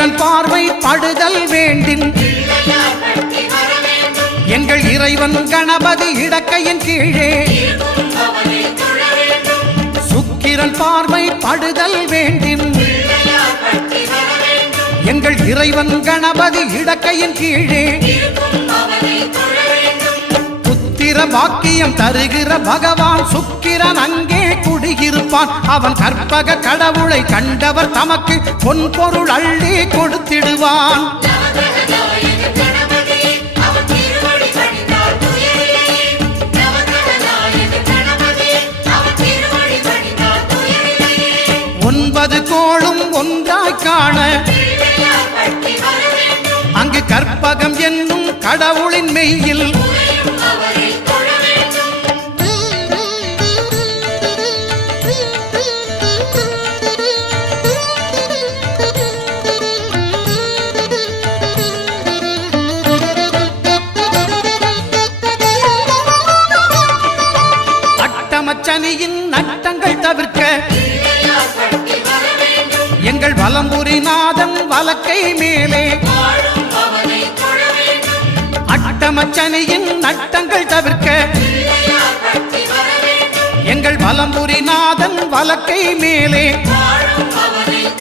சுக்கிரன் பார்வை படுதல் வேண்டின் எங்கள் இறைவன் கணபதி இடக்கையின் கீழே சுக்கிரன் பார்வை படுதல் வேண்டின் எங்கள் இறைவன் கணபதி இடக்கையின் கீழே புத்திர பாக்கியம் தருகிற பகவான் சுக்கிரன் அங்கே குடியிருப்பான். அவன் கற்பக கடவுளை கண்டவர் தமக்கு பொன்பொருள் அள்ளி கொடுத்திடுவான். ஒன்பது கோளும் ஒன்றாய் காண அங்கு கற்பகம் என்னும் கடவுளின் மெய்யில் அட்டமச்சனியின் நட்டங்கள் தவிர்க்க எங்கள் வலம்புரிநாதன் வலக்கை மேலே அட்டமச்சனியின் நட்டங்கள் தவிர்க்க எங்கள் வலம்புரிநாதன் வலக்கை மேலே